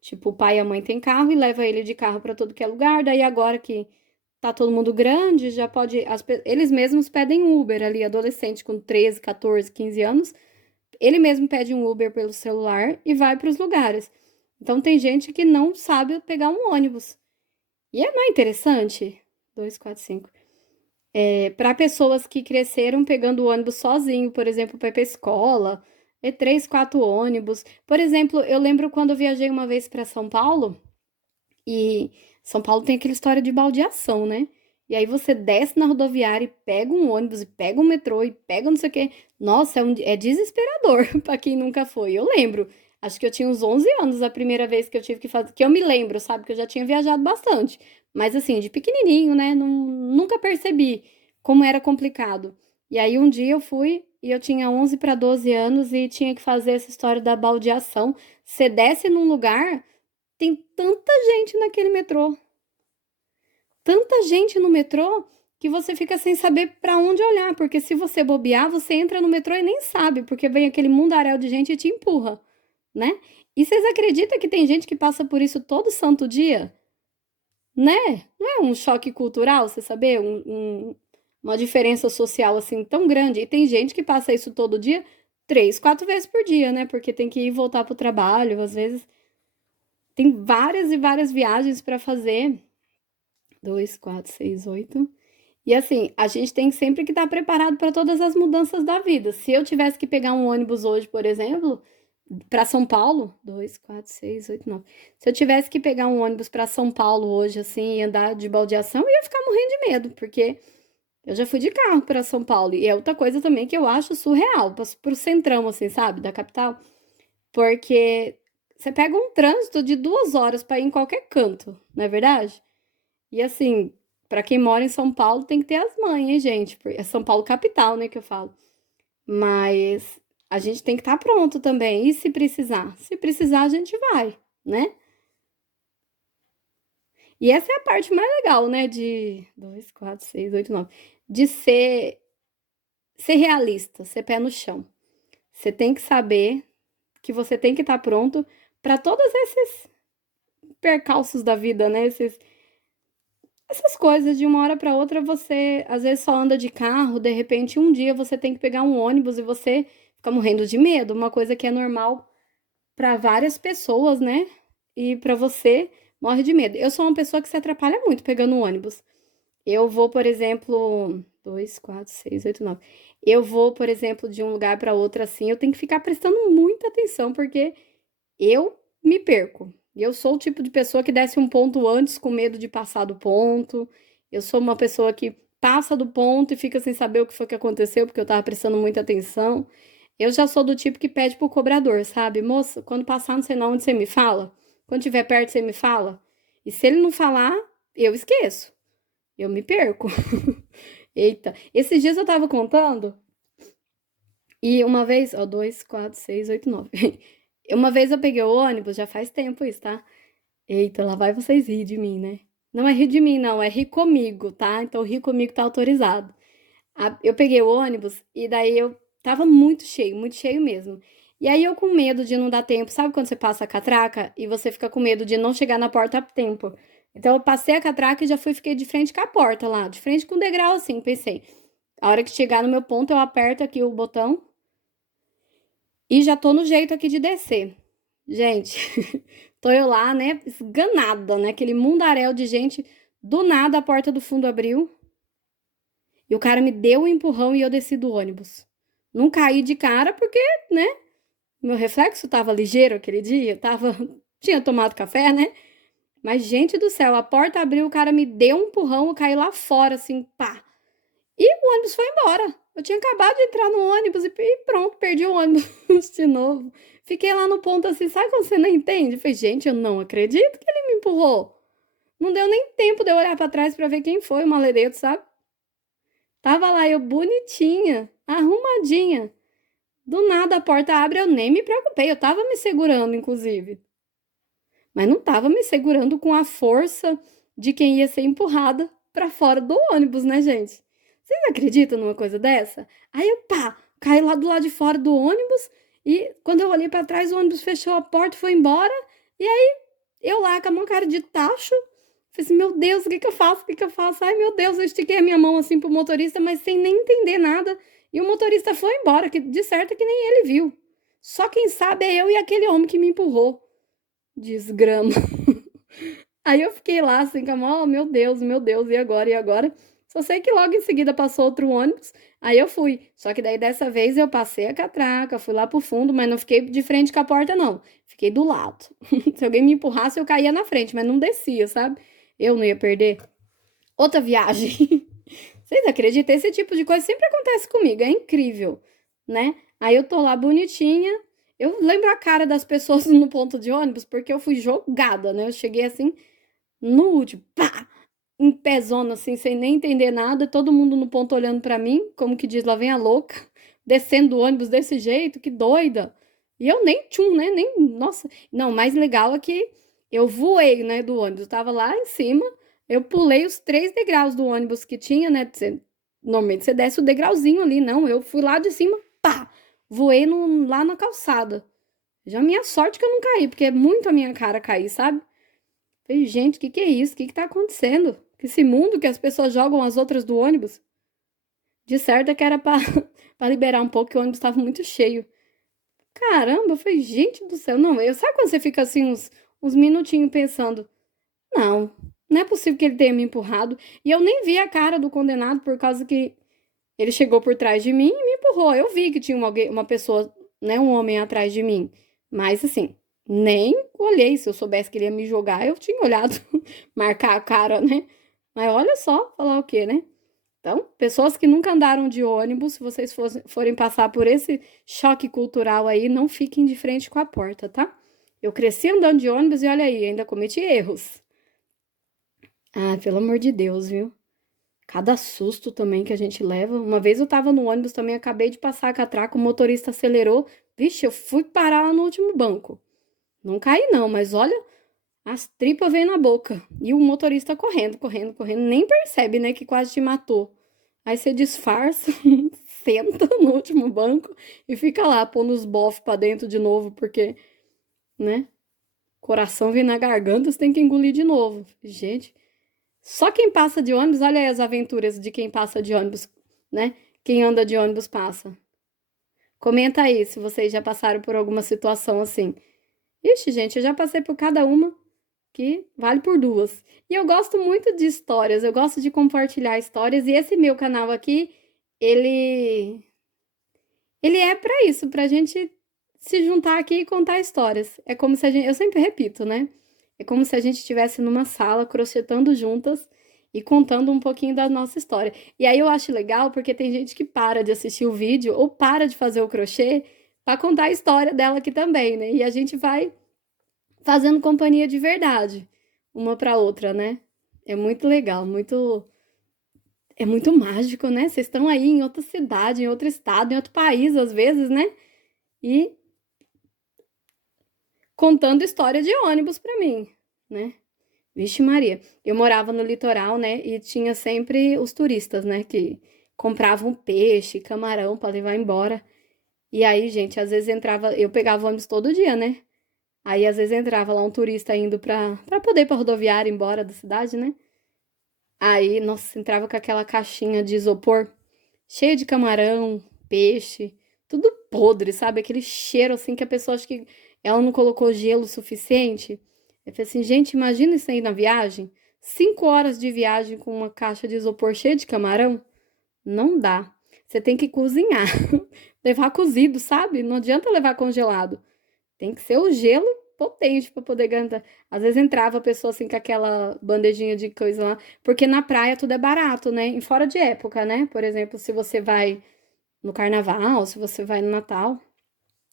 Tipo, o pai e a mãe têm carro e leva ele de carro pra tudo que é lugar. Daí agora que tá todo mundo grande, já pode. Eles mesmos pedem Uber ali, adolescente com 13, 14, 15 anos. Ele mesmo pede um Uber pelo celular e vai para os lugares. Então tem gente que não sabe pegar um ônibus. E é mais interessante. 2, 4, 5. Para pessoas que cresceram pegando o ônibus sozinho, por exemplo, para ir pra escola, 3, 4 ônibus. Por exemplo, eu lembro quando eu viajei uma vez para São Paulo, e São Paulo tem aquela história de baldeação, né? E aí você desce na rodoviária e pega um ônibus, e pega um metrô, e pega não sei o quê. Nossa, é desesperador para quem nunca foi. Eu lembro. Acho que eu tinha uns 11 anos a primeira vez que eu tive que fazer. Que eu me lembro, sabe? Que eu já tinha viajado bastante. Mas assim, de pequenininho, né? Nunca percebi como era complicado. E aí um dia eu fui e eu tinha 11 para 12 anos e tinha que fazer essa história da baldeação. Você desce num lugar. Tem tanta gente naquele metrô, tanta gente no metrô que você fica sem saber para onde olhar, porque se você bobear, você entra no metrô e nem sabe, porque vem aquele mundaréu de gente e te empurra, né? E vocês acreditam que tem gente que passa por isso todo santo dia, né? Não é um choque cultural, você saber, uma diferença social assim tão grande? E tem gente que passa isso todo dia, 3, 4 vezes por dia, né? Porque tem que ir e voltar pro trabalho, às vezes Tem várias e várias viagens para fazer. 2, 4, 6, 8. E assim, a gente tem sempre que estar preparado para todas as mudanças da vida. Se eu tivesse que pegar um ônibus hoje, por exemplo, para São Paulo, 2, 4, 6, 8, 9. Se eu tivesse que pegar um ônibus para São Paulo hoje, assim, e andar de baldeação, eu ia ficar morrendo de medo, porque eu já fui de carro para São Paulo. E é outra coisa também que eu acho surreal, pro centrão, assim, sabe, da capital. Porque você pega um trânsito de 2 horas para ir em qualquer canto, não é verdade? E assim, para quem mora em São Paulo, tem que ter as manhas, hein, gente? É São Paulo capital, né, que eu falo. Mas a gente tem que estar pronto também. E se precisar? Se precisar, a gente vai, né? E essa é a parte mais legal, né? De 2, 4, 6, 8, 9. De ser realista, ser pé no chão. Você tem que saber que você tem que estar pronto para todos esses percalços da vida, né? Essas coisas de uma hora para outra você às vezes só anda de carro, de repente um dia você tem que pegar um ônibus e você fica morrendo de medo, uma coisa que é normal para várias pessoas, né? E para você morre de medo. Eu sou uma pessoa que se atrapalha muito pegando um ônibus. Eu vou, por exemplo, 2, 4, 6, 8, 9. Eu vou, por exemplo, de um lugar para outro assim, eu tenho que ficar prestando muita atenção porque eu me perco. Eu sou o tipo de pessoa que desce um ponto antes com medo de passar do ponto. Eu sou uma pessoa que passa do ponto e fica sem saber o que foi que aconteceu porque eu tava prestando muita atenção. Eu já sou do tipo que pede pro cobrador, sabe? Moça, quando passar não sei não onde você me fala. Quando estiver perto você me fala. E se ele não falar, eu esqueço. Eu me perco. Eita, esses dias eu tava contando e uma vez, ó, 2, 4, 6, 8, 9. Uma vez eu peguei o ônibus, já faz tempo isso, tá? Eita, lá vai vocês rir de mim, né? Não é rir de mim, não, é rir comigo, tá? Então rir comigo tá autorizado. Eu peguei o ônibus e daí eu tava muito cheio mesmo. E aí eu com medo de não dar tempo, sabe quando você passa a catraca e você fica com medo de não chegar na porta a tempo? Então eu passei a catraca e já fiquei de frente com a porta lá, de frente com o degrau assim, pensei. A hora que chegar no meu ponto, eu aperto aqui o botão e já tô no jeito aqui de descer. Gente, tô eu lá, né, esganada, né, aquele mundaréu de gente, do nada a porta do fundo abriu e o cara me deu um empurrão e eu desci do ônibus. Não caí de cara porque, né, meu reflexo tava ligeiro aquele dia, tinha tomado café, né? Mas, gente do céu, a porta abriu, o cara me deu um empurrão, eu caí lá fora, assim, pá. E o ônibus foi embora. Eu tinha acabado de entrar no ônibus e pronto, perdi o ônibus de novo. Fiquei lá no ponto assim, sabe quando você não entende? Falei, gente, eu não acredito que ele me empurrou. Não deu nem tempo de eu olhar pra trás pra ver quem foi o maledeto, sabe? Tava lá eu bonitinha, arrumadinha. Do nada a porta abre, eu nem me preocupei. Eu tava me segurando, inclusive. Mas não tava me segurando com a força de quem ia ser empurrada pra fora do ônibus, né, gente? Vocês acreditam numa coisa dessa? Aí eu, pá, caí lá do lado de fora do ônibus e quando eu olhei pra trás, o ônibus fechou a porta, foi embora. E aí eu lá com a mão cara de tacho, falei assim, meu Deus, o que que eu faço? O que que eu faço? Ai, meu Deus, eu estiquei a minha mão assim pro motorista, mas sem nem entender nada. E o motorista foi embora, que de certo é que nem ele viu. Só quem sabe é eu e aquele homem que me empurrou. Desgrama. Aí eu fiquei lá assim, com a mão, oh, meu Deus, e agora, e agora? Só sei que logo em seguida passou outro ônibus, aí eu fui. Só que daí dessa vez eu passei a catraca, fui lá pro fundo, mas não fiquei de frente com a porta, não. Fiquei do lado. Se alguém me empurrasse, eu caía na frente, mas não descia, sabe? Eu não ia perder. Outra viagem. Vocês acreditam? Esse tipo de coisa sempre acontece comigo, é incrível, né? Aí eu tô lá bonitinha. Eu lembro a cara das pessoas no ponto de ônibus, porque eu fui jogada, né? Eu cheguei assim, no último, pá! Em pezona, assim, sem nem entender nada, todo mundo no ponto olhando pra mim, como que diz, lá vem a louca, descendo do ônibus desse jeito, que doida. E eu nem tchum, né? Nem, nossa. Não, o mais legal é que eu voei, né, do ônibus. Eu tava lá em cima, eu pulei os 3 degraus do ônibus que tinha, né? Normalmente você desce o degrauzinho ali, não. Eu fui lá de cima, pá! Voei lá na calçada. Já minha sorte que eu não caí, porque é muito a minha cara cair, sabe? Falei, gente, o que que é isso? O que que tá acontecendo? Que esse mundo que as pessoas jogam as outras do ônibus? De certo é que era pra, pra liberar um pouco, que o ônibus tava muito cheio. Caramba, eu falei, gente do céu, não. Sabe quando você fica assim uns minutinhos pensando, não, não é possível que ele tenha me empurrado. E eu nem vi a cara do condenado por causa que ele chegou por trás de mim e me empurrou. Eu vi que tinha uma pessoa, né, um homem atrás de mim. Mas assim, nem olhei. Se eu soubesse que ele ia me jogar, eu tinha olhado, marcar a cara, né? Mas olha só, falar o quê, né? Então, pessoas que nunca andaram de ônibus, se vocês forem passar por esse choque cultural aí, não fiquem de frente com a porta, tá? Eu cresci andando de ônibus e olha aí, ainda cometi erros. Ah, pelo amor de Deus, viu? Cada susto também que a gente leva. Uma vez eu tava no ônibus também, acabei de passar a catraca, o motorista acelerou. Vixe, eu fui parar lá no último banco. Não caí não, mas olha, as tripas vêm na boca. E o motorista correndo, correndo, correndo, nem percebe, né, que quase te matou. Aí você disfarça, senta no último banco e fica lá, pondo os bofs pra dentro de novo, porque, né, coração vem na garganta, você tem que engolir de novo. Gente, só quem passa de ônibus, olha aí as aventuras de quem passa de ônibus, né? Quem anda de ônibus passa. Comenta aí se vocês já passaram por alguma situação assim. Ixi, gente, eu já passei por cada uma que vale por duas. E eu gosto muito de histórias, eu gosto de compartilhar histórias e esse meu canal aqui, ele ele é pra isso, pra gente se juntar aqui e contar histórias. É como se a gente, eu sempre repito, né? É como se a gente estivesse numa sala crochetando juntas e contando um pouquinho da nossa história. E aí eu acho legal porque tem gente que para de assistir o vídeo ou para de fazer o crochê para contar a história dela aqui também, né? E a gente vai fazendo companhia de verdade, uma para outra, né? É muito legal, muito é muito mágico, né? Vocês estão aí em outra cidade, em outro estado, em outro país às vezes, né? E contando história de ônibus para mim, né? Vixe Maria. Eu morava no litoral, né? E tinha sempre os turistas, né? Que compravam peixe, camarão para levar embora. E aí, gente, às vezes entrava. Eu pegava ônibus todo dia, né? Aí, às vezes, entrava lá um turista indo pra poder ir pra rodoviária embora da cidade, né? Aí, nossa, entrava com aquela caixinha de isopor cheia de camarão, peixe, tudo podre, sabe? Aquele cheiro assim que a pessoa acha que ela não colocou gelo suficiente. Eu falei assim, gente, imagina isso aí na viagem. 5 horas de viagem com uma caixa de isopor cheia de camarão. Não dá. Você tem que cozinhar. Levar cozido, sabe? Não adianta levar congelado. Tem que ser o gelo potente para poder aguentar. Às vezes entrava a pessoa assim com aquela bandejinha de coisa lá, porque na praia tudo é barato, né? Em fora de época, né? Por exemplo, se você vai no carnaval, se você vai no Natal,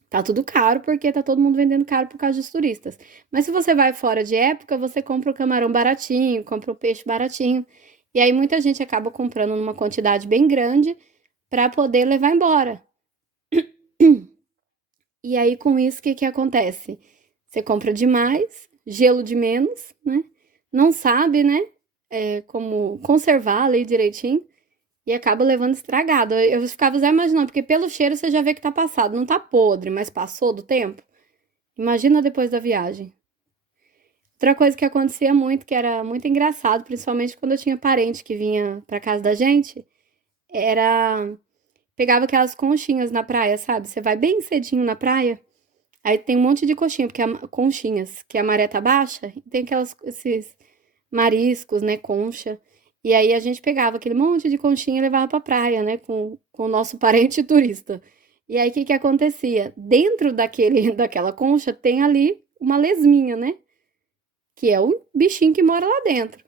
tá tudo caro porque tá todo mundo vendendo caro por causa dos turistas. Mas se você vai fora de época, você compra o camarão baratinho, compra o peixe baratinho. E aí muita gente acaba comprando numa quantidade bem grande para poder levar embora. E aí com isso o que que acontece? Você compra demais, gelo de menos, né? Não sabe, né? Como conservar ali direitinho. E acaba levando estragado. Eu ficava já imaginando, porque pelo cheiro você já vê que tá passado. Não tá podre, mas passou do tempo. Imagina depois da viagem. Outra coisa que acontecia muito, que era muito engraçado, principalmente quando eu tinha parente que vinha pra casa da gente, era pegava aquelas conchinhas na praia, sabe? Você vai bem cedinho na praia, aí tem um monte de conchinha, porque conchinhas, que a maré tá baixa, e tem esses mariscos, né, concha. E aí a gente pegava aquele monte de conchinha e levava pra praia, né, com o nosso parente turista. E aí o que que acontecia? Dentro daquela concha tem ali uma lesminha, né, que é o bichinho que mora lá dentro.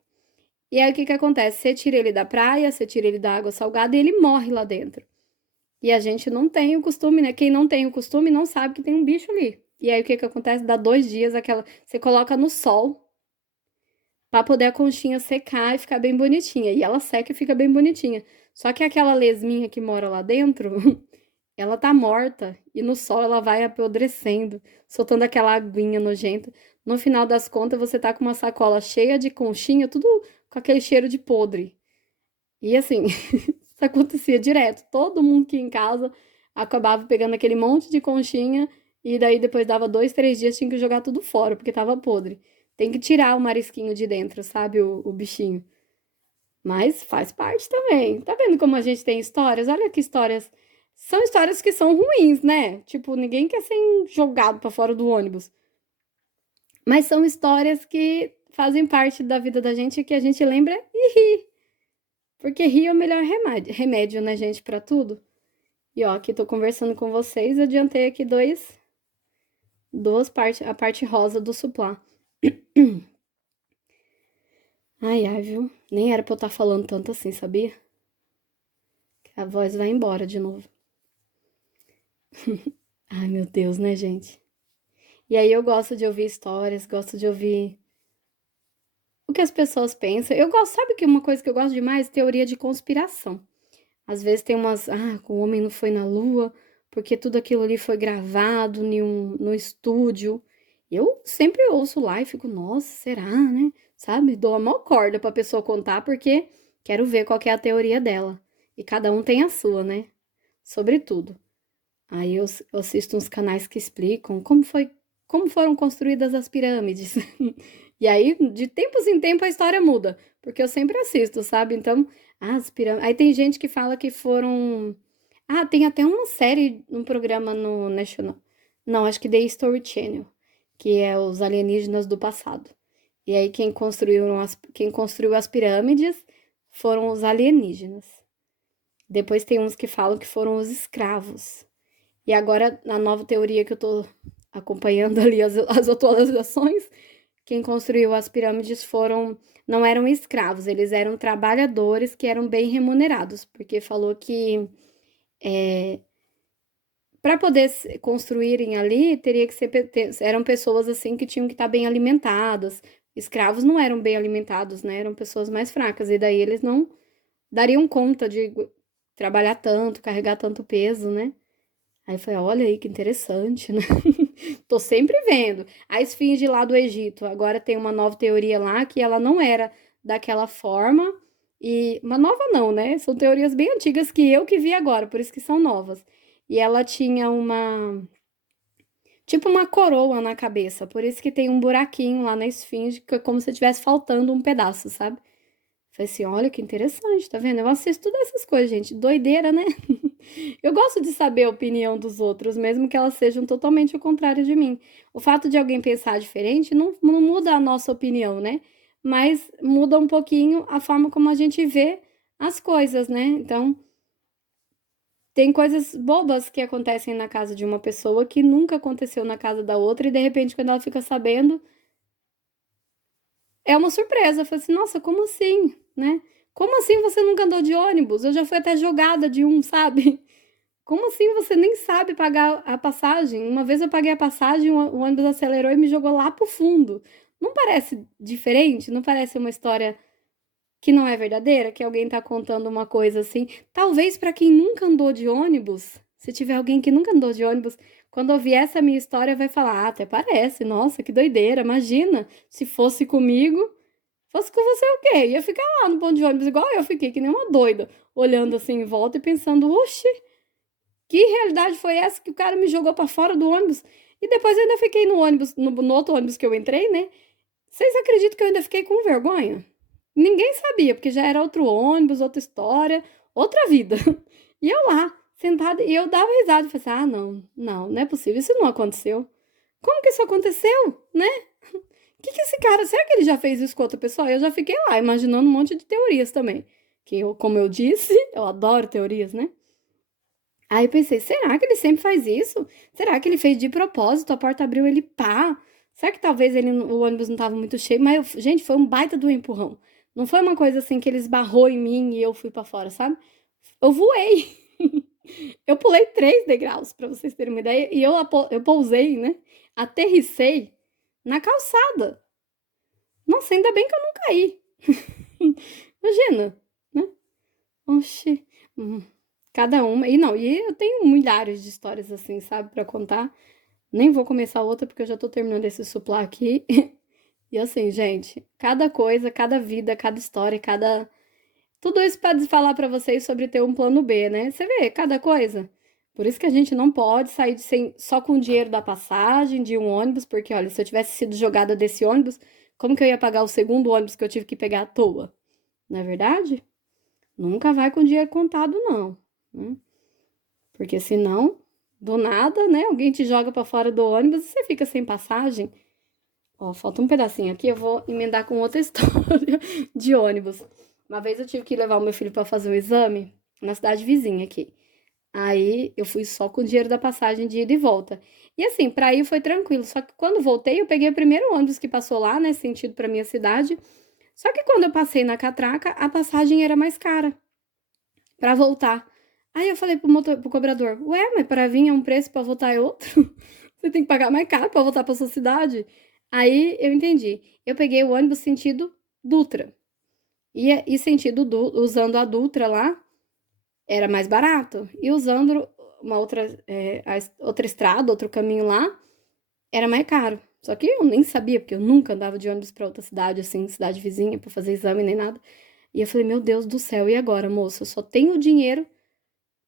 E aí o que que acontece? Você tira ele da praia, você tira ele da água salgada e ele morre lá dentro. E a gente não tem o costume, né? Quem não tem o costume não sabe que tem um bicho ali. E aí o que que acontece? Dá 2 dias aquela. Você coloca no sol para poder a conchinha secar e ficar bem bonitinha. E ela seca e fica bem bonitinha. Só que aquela lesminha que mora lá dentro, ela tá morta e no sol ela vai apodrecendo, soltando aquela aguinha nojenta. No final das contas, você tá com uma sacola cheia de conchinha, tudo com aquele cheiro de podre. E assim, isso acontecia direto. Todo mundo que ia em casa acabava pegando aquele monte de conchinha e daí depois dava 2, 3 dias tinha que jogar tudo fora porque tava podre. Tem que tirar o marisquinho de dentro, sabe? O bichinho. Mas faz parte também. Tá vendo como a gente tem histórias? Olha que histórias. São histórias que são ruins, né? Tipo, ninguém quer ser jogado pra fora do ônibus. Mas são histórias que fazem parte da vida da gente que a gente lembra e ri. Porque rir é o melhor remédio, né, gente, pra tudo. E ó, aqui tô conversando com vocês, adiantei aqui duas partes, a parte rosa do suplá. Ai, ai, viu? Nem era pra eu estar falando tanto assim, sabia? A voz vai embora de novo. Ai, meu Deus, né, gente? E aí eu gosto de ouvir histórias, gosto de ouvir o que as pessoas pensam. Eu gosto, sabe que uma coisa que eu gosto demais? Teoria de conspiração. Às vezes tem umas, o homem não foi na lua, porque tudo aquilo ali foi gravado no estúdio. Eu sempre ouço lá e fico, nossa, será, né? Sabe? Dou a maior corda pra pessoa contar, porque quero ver qual que é a teoria dela. E cada um tem a sua, né? Sobre tudo. Aí eu assisto uns canais que explicam como foram construídas as pirâmides. E aí, de tempos em tempo, a história muda, porque eu sempre assisto, sabe? Então, as pirâmides. Aí tem gente que fala que foram. Ah, tem até uma série, um programa no National. Não, acho que The History Channel, que é os alienígenas do passado. E aí quem construiu as pirâmides foram os alienígenas. Depois tem uns que falam que foram os escravos. E agora, na nova teoria que eu tô acompanhando ali as atualizações, quem construiu as pirâmides não eram escravos, eles eram trabalhadores que eram bem remunerados, porque falou que para poder construírem ali, teria que ser, eram pessoas assim que tinham que estar bem alimentadas. Escravos não eram bem alimentados, né? Eram pessoas mais fracas, e daí eles não dariam conta de trabalhar tanto, carregar tanto peso, né? Aí eu falei, olha aí que interessante, né? Tô sempre vendo. A esfinge lá do Egito. Agora tem uma nova teoria lá que ela não era daquela forma. E uma nova não, né? São teorias bem antigas que eu que vi agora, por isso que são novas. E ela tinha tipo uma coroa na cabeça, por isso que tem um buraquinho lá na esfinge, que é como se tivesse faltando um pedaço, sabe? Falei assim, olha que interessante, tá vendo? Eu assisto todas essas coisas, gente. Doideira, né? Eu gosto de saber a opinião dos outros, mesmo que elas sejam totalmente o contrário de mim. O fato de alguém pensar diferente não muda a nossa opinião, né? Mas muda um pouquinho a forma como a gente vê as coisas, né? Então, tem coisas bobas que acontecem na casa de uma pessoa que nunca aconteceu na casa da outra, e de repente, quando ela fica sabendo, é uma surpresa. Eu falei assim, nossa, como assim, né? Como assim você nunca andou de ônibus? Eu já fui até jogada de um, sabe? Como assim você nem sabe pagar a passagem? Uma vez eu paguei a passagem, o ônibus acelerou e me jogou lá pro fundo. Não parece diferente? Não parece uma história que não é verdadeira? Que alguém tá contando uma coisa assim? Talvez para quem nunca andou de ônibus, se tiver alguém que nunca andou de ônibus, quando ouvir essa minha história, vai falar: até parece, nossa, que doideira. Imagina se fosse comigo, fosse com você o quê? Ia ficar lá no ponto de ônibus, igual eu fiquei, que nem uma doida, olhando assim em volta e pensando: oxe. Que realidade foi essa que o cara me jogou pra fora do ônibus? E depois eu ainda fiquei no ônibus, no outro ônibus que eu entrei, né? Vocês acreditam que eu ainda fiquei com vergonha? Ninguém sabia, porque já era outro ônibus, outra história, outra vida. E eu lá, sentada, e eu dava risada e falei assim: não é possível, isso não aconteceu. Como que isso aconteceu, né? Que esse cara, será que ele já fez isso com outra pessoa? Eu já fiquei lá, imaginando um monte de teorias também. Que eu, como eu disse, eu adoro teorias, né? Aí eu pensei, será que ele sempre faz isso? Será que ele fez de propósito? A porta abriu, ele pá. Será que talvez o ônibus não estava muito cheio? Mas, gente, foi um baita do empurrão. Não foi uma coisa assim que ele esbarrou em mim e eu fui pra fora, sabe? Eu voei. Eu pulei 3 degraus, pra vocês terem uma ideia. E eu pousei, né? Aterrissei na calçada. Nossa, ainda bem que eu não caí. Imagina, né? Oxi. Hum. Cada uma. E não, e eu tenho milhares de histórias assim, sabe, pra contar. Nem vou começar outra porque eu já tô terminando esse suplá aqui. E assim, gente, cada coisa, cada vida, cada história, cada. Tudo isso pra falar pra vocês sobre ter um plano B, né? Você vê, cada coisa. Por isso que a gente não pode sair só com o dinheiro da passagem de um ônibus, porque olha, se eu tivesse sido jogada desse ônibus, como que eu ia pagar o segundo ônibus que eu tive que pegar à toa? Não é verdade? Nunca vai com dinheiro contado, não, né? Porque senão, do nada, né? Alguém te joga pra fora do ônibus e você fica sem passagem. Ó, falta um pedacinho aqui, eu vou emendar com outra história de ônibus. Uma vez eu tive que levar o meu filho pra fazer um exame na cidade vizinha aqui. Aí eu fui só com o dinheiro da passagem de ida e volta. E assim, pra ir foi tranquilo. Só que quando voltei, eu peguei o primeiro ônibus que passou lá, né, sentido pra minha cidade. Só que quando eu passei na catraca, a passagem era mais cara pra voltar. Aí eu falei pro cobrador: Ué, mas pra vir é um preço, pra voltar é outro? Você tem que pagar mais caro pra voltar pra sua cidade? Aí eu entendi. Eu peguei o ônibus sentido Dutra. E sentido usando a Dutra lá, era mais barato. E usando uma outra, outra estrada, outro caminho lá, era mais caro. Só que eu nem sabia, porque eu nunca andava de ônibus pra outra cidade, assim, cidade vizinha, pra fazer exame nem nada. E eu falei, meu Deus do céu, e agora, moço? Eu só tenho dinheiro,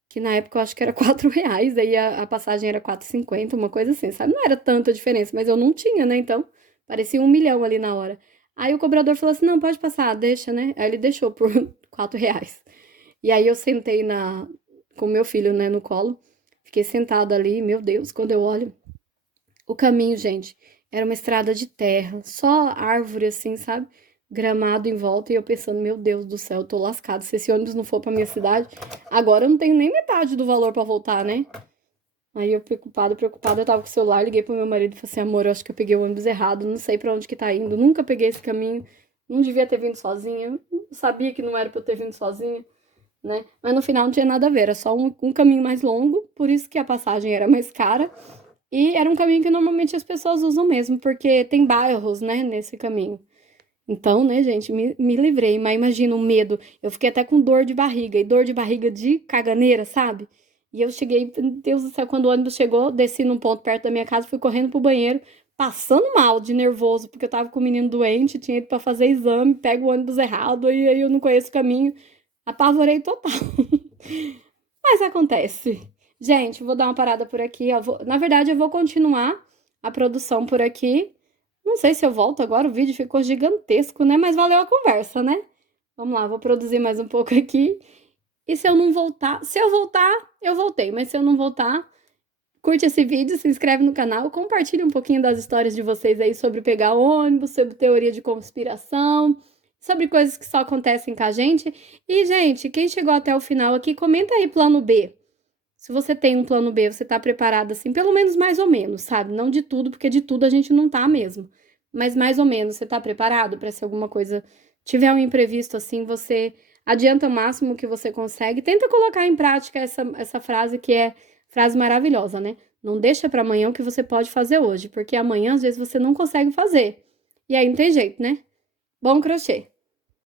que na época eu acho que era R$ 4, aí a passagem era 4,50, uma coisa assim, sabe? Não era tanta diferença, mas eu não tinha, né? Então, parecia 1 milhão ali na hora. Aí o cobrador falou assim, não, pode passar, deixa, né? Aí ele deixou por R$ 4. E aí eu sentei com meu filho, né, no colo. Fiquei sentada ali, meu Deus, quando eu olho o caminho, gente, era uma estrada de terra, só árvore assim, sabe? Gramado em volta e eu pensando, meu Deus do céu, eu tô lascado. Se esse ônibus não for pra minha cidade, agora eu não tenho nem metade do valor pra voltar, né? Aí eu preocupada, eu tava com o celular, liguei pro meu marido e falei assim, amor, eu acho que eu peguei o ônibus errado, não sei pra onde que tá indo, nunca peguei esse caminho, não devia ter vindo sozinha, sabia que não era pra eu ter vindo sozinha, né? Mas no final não tinha nada a ver, era só um caminho mais longo, por isso que a passagem era mais cara. E era um caminho que normalmente as pessoas usam mesmo, porque tem bairros, né, nesse caminho. Então, né, gente, me livrei, mas imagina o medo. Eu fiquei até com dor de barriga, e dor de barriga de caganeira, sabe? E eu cheguei, Deus do céu, quando o ônibus chegou, desci num ponto perto da minha casa, fui correndo pro banheiro, passando mal de nervoso, porque eu tava com o menino doente, tinha ido pra fazer exame, pego o ônibus errado, e aí eu não conheço o caminho. Apavorei total. Mas acontece. Gente, vou dar uma parada por aqui. Na verdade, eu vou continuar a produção por aqui. Não sei se eu volto agora, o vídeo ficou gigantesco, né? Mas valeu a conversa, né? Vamos lá, vou produzir mais um pouco aqui. E se eu não voltar, se eu voltar, eu voltei. Mas se eu não voltar, curte esse vídeo, se inscreve no canal, compartilha um pouquinho das histórias de vocês aí sobre pegar ônibus, sobre teoria de conspiração, sobre coisas que só acontecem com a gente. E, gente, quem chegou até o final aqui, comenta aí plano B. Se você tem um plano B, você tá preparado assim, pelo menos mais ou menos, sabe? Não de tudo, porque de tudo a gente não tá mesmo. Mas mais ou menos, você tá preparado para se alguma coisa tiver um imprevisto assim, você adianta o máximo que você consegue. Tenta colocar em prática essa frase que é frase maravilhosa, né? Não deixa para amanhã o que você pode fazer hoje, porque amanhã às vezes você não consegue fazer. E aí não tem jeito, né? Bom crochê!